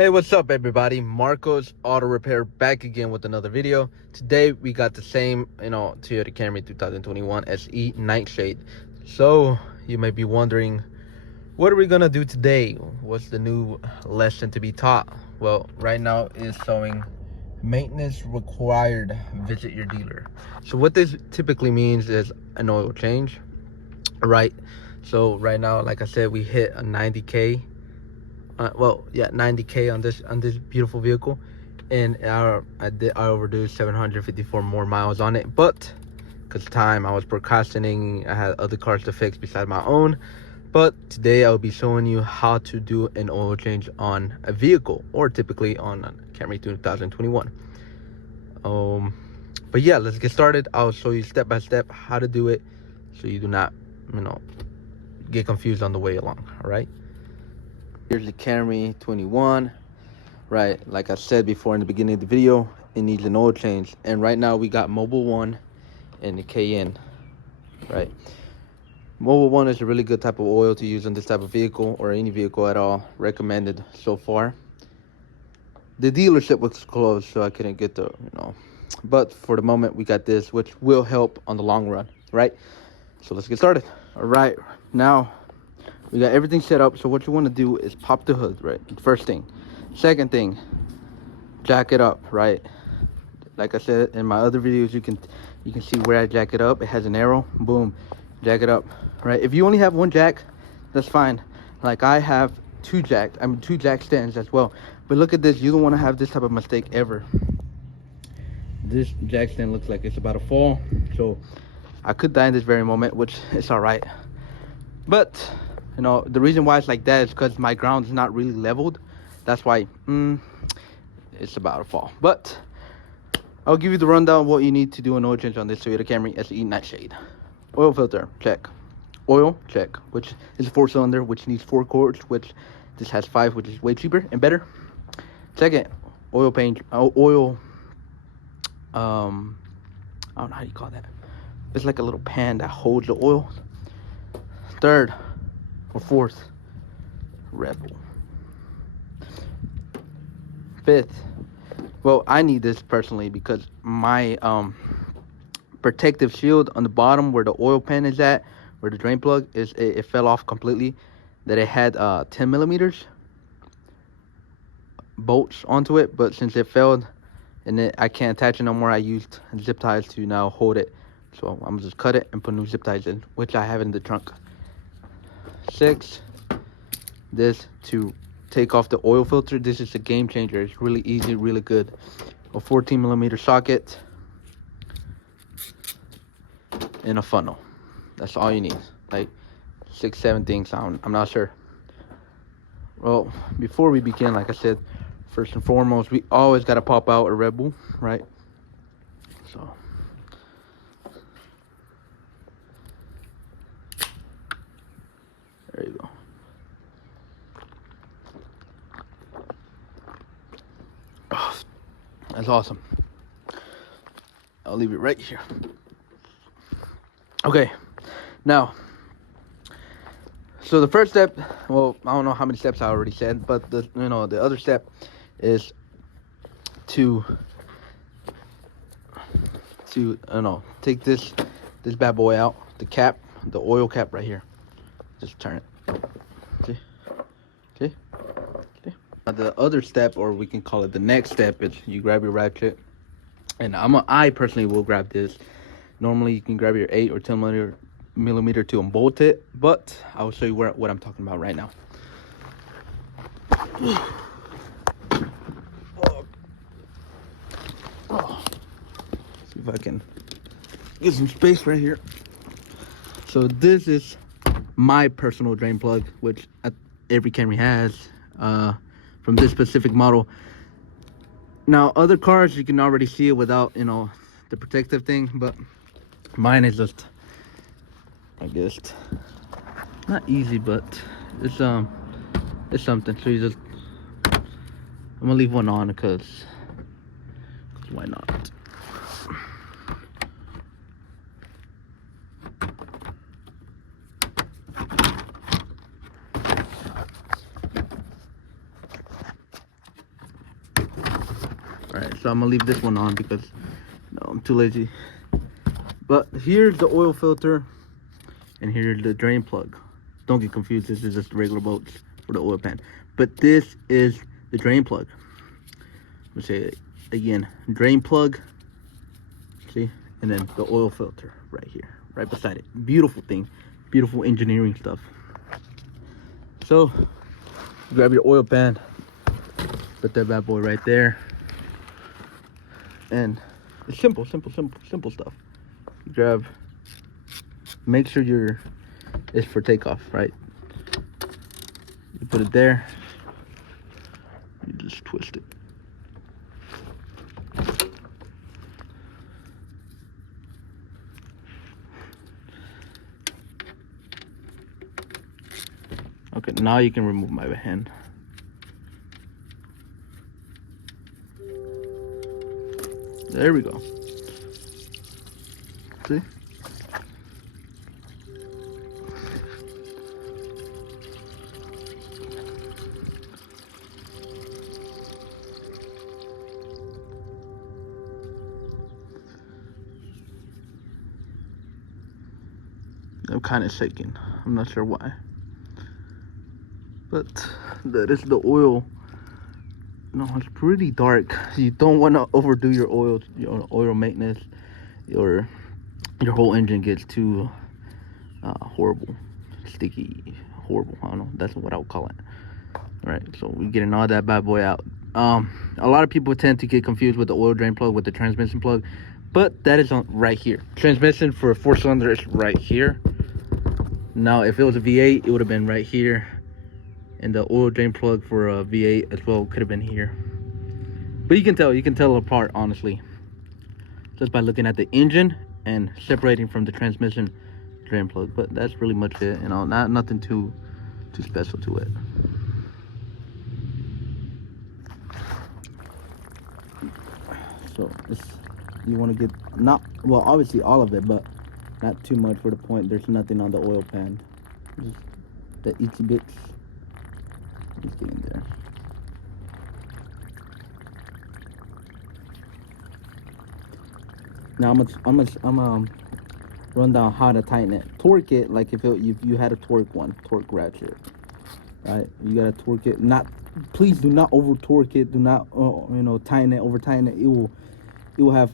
Hey, what's up everybody? Marcos Auto Repair back again with another video. Today we got the same, Toyota Camry 2021 SE Nighsade. So you might be wondering, what are we gonna do today? What's the new lesson to be taught? Well, right now is showing maintenance required, visit your dealer. So what this typically means is an oil change, right? So right now, like I said, we hit a 90K. 90K on this beautiful vehicle, and I overdue 754 more miles on it. But because time, I was procrastinating. I had other cars to fix besides my own. But today I'll be showing you how to do an oil change on a vehicle, or typically on a Camry 2021. But yeah, let's get started. I'll show you step by step how to do it, so you do not, get confused on the way along. All right. Here's the Camry 21, right? Like I said before in the beginning of the video, it needs an oil change. And right now we got Mobile One and the KN, right? Mobile One is a really good type of oil to use on this type of vehicle, or any vehicle at all. Recommended so far. The dealership was closed, so I couldn't get the, But for the moment, we got this, which will help on the long run, right? So let's get started. All right, now we got everything set up. So what you want to do is pop the hood, right? First thing. Second thing, jack it up, right? Like I said in my other videos, you can see where I jack it up. It has an arrow. Boom, jack it up, right? If you only have one jack, that's fine. Like I have two jack stands as well. But look at this, you don't want to have this type of mistake ever. This jack stand looks like it's about to fall, so I could die in this very moment, which is all right. But the reason why it's like that is because my ground is not really leveled. That's why it's about to fall. But I'll give you the rundown of what you need to do an oil change on this Toyota Camry SE Nighsade. Oil filter, check. Oil, check. Which is a 4-cylinder, which needs 4 quarts, which this has 5, which is way cheaper and better. Second, oil paint, I don't know how you call that. It's like a little pan that holds the oil. Third or fourth, Rebel. Fifth, well, I need this personally because my protective shield on the bottom where the oil pan is at, where the drain plug is, it fell off completely. That it had 10 millimeters bolts onto it, but since it failed and I can't attach it no more, I used zip ties to now hold it. So I'm gonna just cut it and put new zip ties in, which I have in the trunk. 6, this to take off the oil filter. This is a game changer. It's really easy, really good. A 14 millimeter socket and a funnel. That's all you need. Like 6, 7 things. I'm not sure. Well, before we begin, like I said, first and foremost, we always got to pop out a Rebel, right? So there you go. Oh, that's awesome. I'll leave it right here. Okay, now, so the first step, well, I don't know how many steps I already said, but the other step is to take this bad boy out, the cap, the oil cap right here. Just turn it. See? The other step, or we can call it the next step, is you grab your ratchet, and I personally will grab this. Normally you can grab your 8 or 10 millimeter to unbolt it, but I will show you what I'm talking about right now. See if I can get some space right here. So this is my personal drain plug, which every Camry has, from this specific model. Now other cars you can already see it without the protective thing, but mine is just, I guess, not easy, but it's something. So you just, I'm gonna leave one on because why not? All right, so I'm gonna leave this one on because I'm too lazy. But here's the oil filter, and here's the drain plug. Don't get confused. This is just regular bolts for the oil pan. But this is the drain plug. Let's say it again. Drain plug. See, and then the oil filter right here, right beside it. Beautiful thing, beautiful engineering stuff. So grab your oil pan, put that bad boy right there, and it's simple stuff. Grab, make sure it's for takeoff, right? You put it there, you just twist it. Okay, now you can remove my hand. There we go. See? I'm kind of shaking. I'm not sure why. But that is the oil. No, it's pretty dark. You don't want to overdo your oil maintenance. Your whole engine gets too horrible, sticky, horrible. I don't know. That's what I would call it. All right, so we're getting all that bad boy out. A lot of people tend to get confused with the oil drain plug with the transmission plug, but that is on right here. Transmission for a 4-cylinder is right here. Now, if it was a V8, it would have been right here. And the oil drain plug for a V8 as well could have been here. But you can tell apart, honestly, just by looking at the engine and separating from the transmission drain plug. But that's really much it, nothing too special to it. So you want to get obviously all of it, but not too much for the point. There's nothing on the oil pan, just the itsy bits. Just get in there. Now I'm run down how to tighten it. Torque it like if you had a torque ratchet, right? You gotta torque it. Please do not over torque it. Do not tighten it, over tighten it. It will have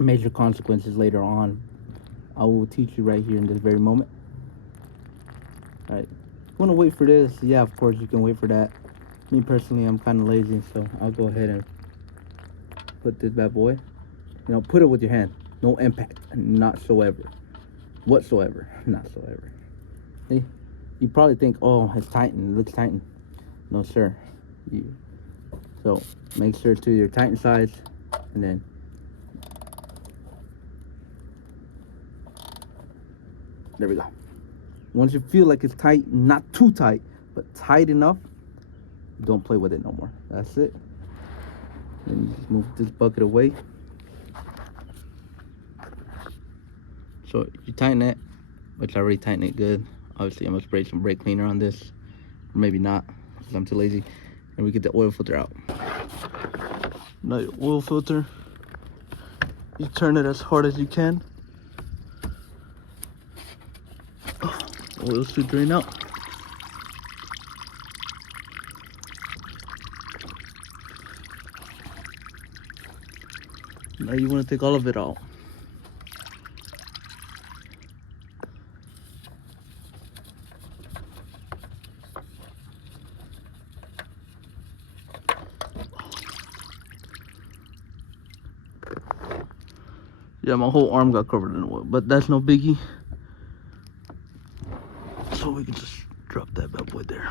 major consequences later on. I will teach you right here in this very moment. All right. Want to wait for this? Yeah, of course you can wait for that. Me personally, I'm kind of lazy, so I'll go ahead and put this bad boy. Put it with your hand. No impact, whatsoever. See, you probably think, oh, it's tightened. It looks tightened. No, sir. So make sure to your tighten size, and then there we go. Once you feel like it's tight, not too tight, but tight enough, don't play with it no more. That's it. And just move this bucket away. So you tighten it, which I already tightened it good. Obviously, I'm gonna spray some brake cleaner on this, or maybe not, because I'm too lazy. And we get the oil filter out. Now your oil filter, you turn it as hard as you can. Oil should drain out. Now you want to take all of it out. Yeah, my whole arm got covered in oil, but that's no biggie. So we can just drop that bad boy there.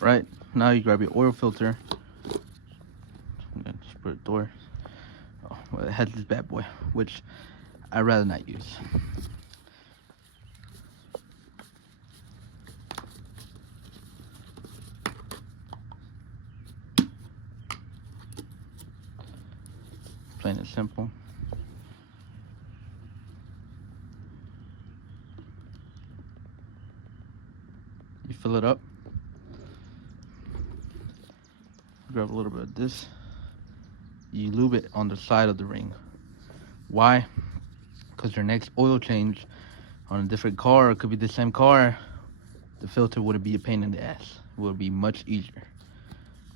Right, now you grab your oil filter. I'm gonna just put it there. Oh, well, it has this bad boy, which I'd rather not use. Plain and simple. You fill it up. Grab a little bit of this. you lube it on the side of the ring. Why? Because your next oil change on a different car, it could be the same car, the filter wouldn't be a pain in the ass. It would be much easier,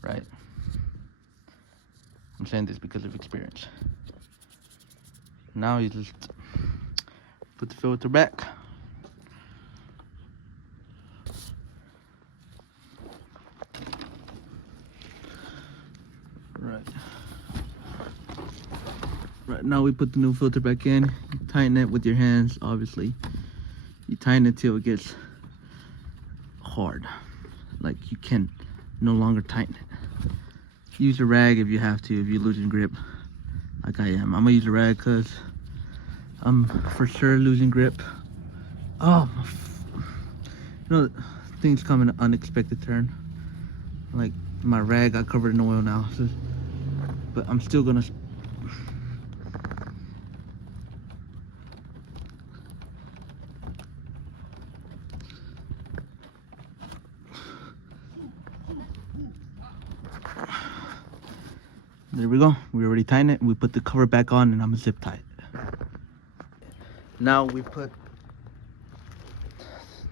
right? I'm saying this because of experience. Now you just put the filter back. Right now we put the new filter back in. You tighten it with your hands, obviously. You tighten it till it gets hard. Like you can no longer tighten it. Use a rag if you have to, if you're losing grip, like I am. I'm gonna use a rag because I'm for sure losing grip. Oh, you know, things come in an unexpected turn. Like my rag got covered in oil now, so, but I'm still gonna. There we go. We already tightened it. We put the cover back on, and I'm gonna zip tie it. Now we put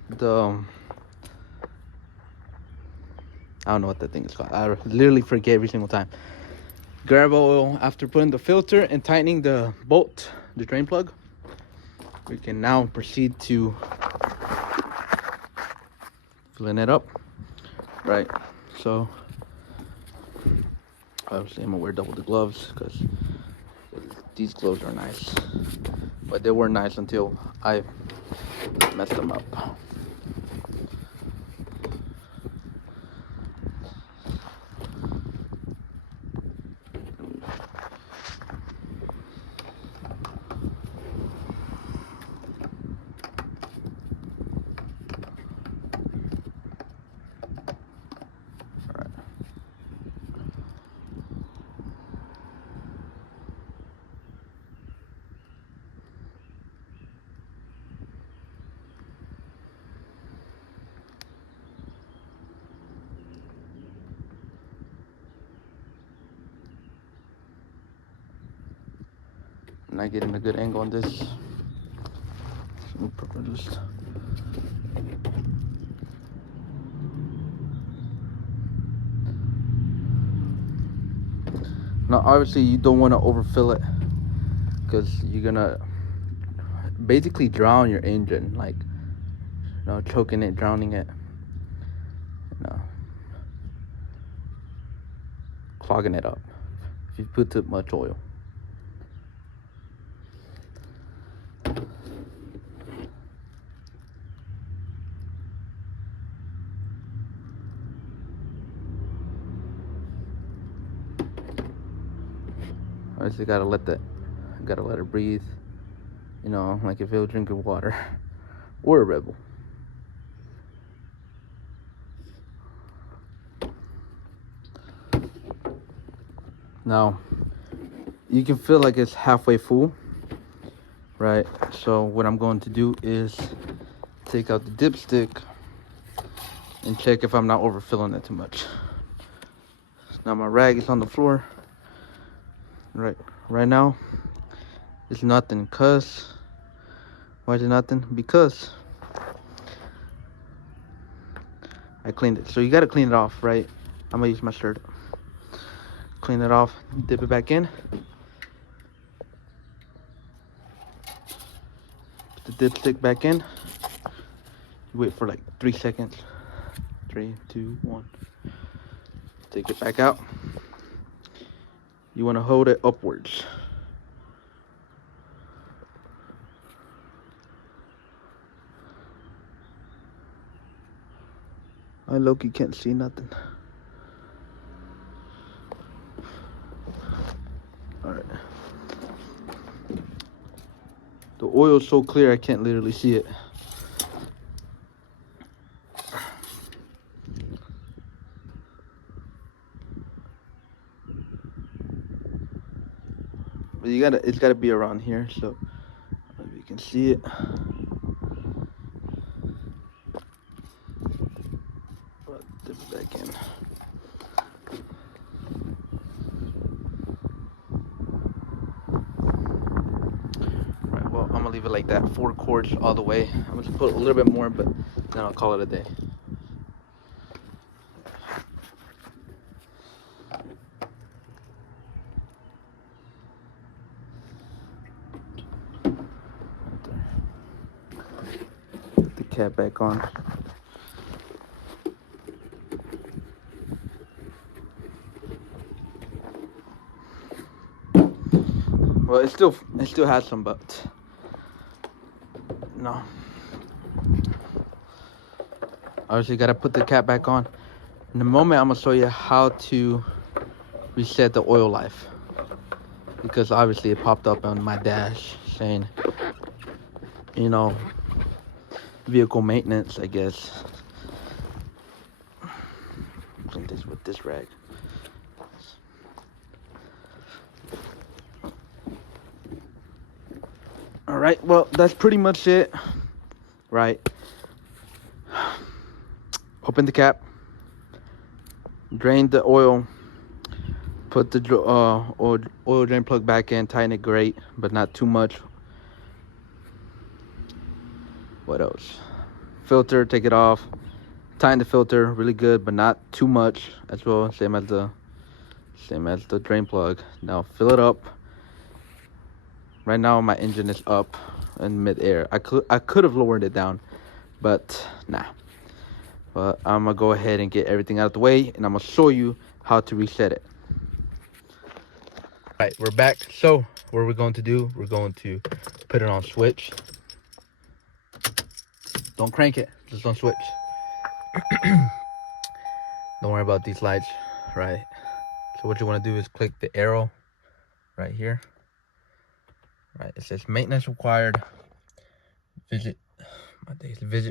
the I don't know what that thing is called. I literally forget every single time. Grab oil after putting the filter and tightening the bolt, the drain plug. We can now proceed to filling it up. Right. So obviously I'm gonna wear double the gloves because these gloves are nice. But they were nice until I messed them up. Not getting a good angle on this. Just now obviously you don't want to overfill it because you're gonna basically drown your engine, like, you know, choking it, drowning it, you know, clogging it up if you put too much oil. Obviously gotta let it breathe, you know, like if it was drinking water or a Red Bull. Now you can feel like it's halfway full, right? So what I'm going to do is take out the dipstick and check if I'm not overfilling it too much. Now my rag is on the floor. Right now it's nothing. Why is it nothing? Because I cleaned it. So you gotta clean it off, right? I'm gonna use my shirt. Clean it off, dip it back in. Put the dipstick back in. Wait for like 3 seconds. 3, 2, 1. Take it back out. You want to hold it upwards. I low-key can't see nothing. Alright. The oil is so clear I can't literally see it. But it's gotta be around here, so maybe you can see it. Dip it back in. leave it like that, 4 quarts all the way. I'm gonna put a little bit more, but then I'll call it a day. Right there. Put the cap back on. Well, it still has some, but no. Obviously, gotta put the cap back on. In a moment, I'm gonna show you how to reset the oil life, because obviously it popped up on my dash saying, you know, vehicle maintenance, I guess. Clean this with this rag. All right, well, that's pretty much it, right? Open the cap, drain the oil, put the oil drain plug back in, tighten it great, but not too much. What else? Filter, take it off, tighten the filter really good, but not too much as well. Same as the drain plug. Now fill it up. Right now my engine is up in mid-air. I could have lowered it down, but nah. But I'm gonna go ahead and get everything out of the way, and I'm gonna show you how to reset it. All right, we're back. So what we're going to do, we're going to put it on switch. Don't crank it, just on switch. Don't worry about these lights, right? So what you want to do is click the arrow right here. Right, it says maintenance required. Visit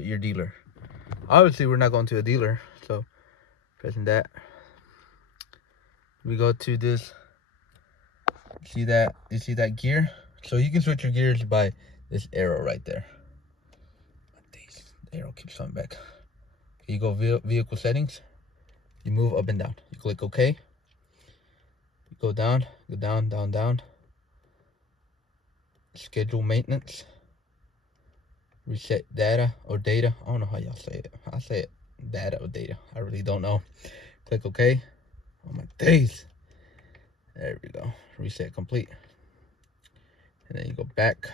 your dealer. Obviously, we're not going to a dealer, so pressing that. We go to this. See that? You see that gear? So you can switch your gears by this arrow right there. The arrow keeps coming back. You go vehicle settings. You move up and down. You click OK. You go down, down. Schedule maintenance. Reset data or data. I don't know how y'all say it. I say it data or data. I really don't know. Click OK. Oh my days. There we go. Reset complete. And then you go back.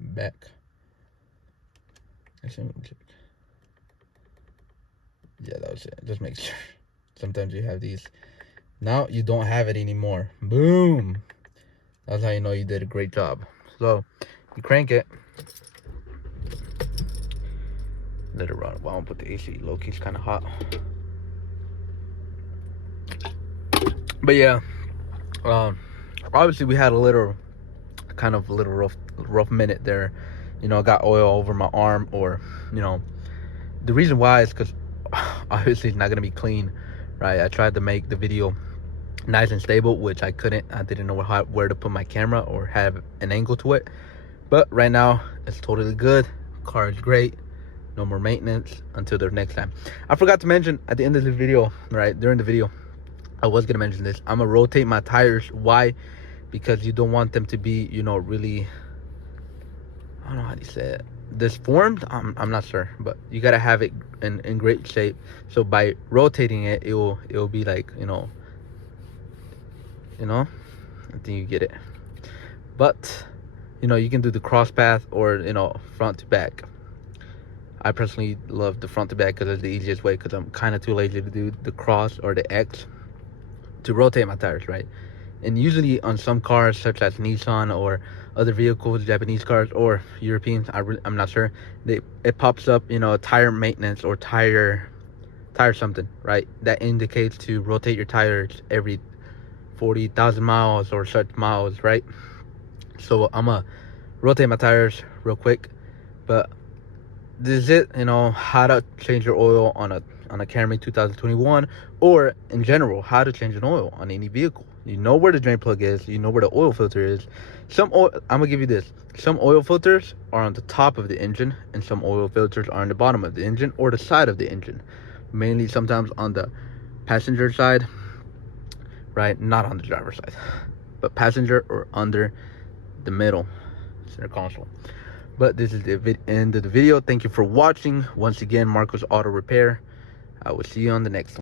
Yeah, that was it. Just make sure. Sometimes you have these. Now you don't have it anymore. Boom. That's how you know you did a great job. So you crank it. Let it run. Well, I won't put the AC. Low key's kind of hot. But yeah, obviously we had a little rough minute there. You know, I got oil over my arm, or you know, the reason why is because obviously it's not gonna be clean, right? I tried to make the video nice and stable, which I couldn't. I didn't know where to put my camera or have an angle to it. But right now it's totally good. Car is great. No more maintenance until the next time. I forgot to mention at the end of the video, right? During the video, I was gonna mention this. I'm gonna rotate my tires. Why? Because you don't want them to be, you know, really, I don't know how to say it, disformed. I'm not sure, but you gotta have it in great shape. So by rotating it, it will be like, you know, I think you get it. But you know, you can do the cross path or, you know, front to back. I personally love the front to back because it's the easiest way, because I'm kind of too lazy to do the cross or the X to rotate my tires, right? And usually on some cars such as Nissan or other vehicles, Japanese cars or Europeans, I'm not sure, it pops up, you know, tire maintenance or tire something, right? That indicates to rotate your tires every 40,000 miles or such miles, right? So I'm gonna rotate my tires real quick. But this is it, you know, how to change your oil on a Camry 2021, or in general, how to change an oil on any vehicle. You know where the drain plug is, you know where the oil filter is. I'm gonna give you this. Some oil filters are on the top of the engine, and some oil filters are on the bottom of the engine or the side of the engine. Mainly sometimes on the passenger side, right? Not on the driver's side, but passenger or under the middle center console. But this is the end of the video. Thank you for watching. Once again, Marcos Auto Repair. I will see you on the next one.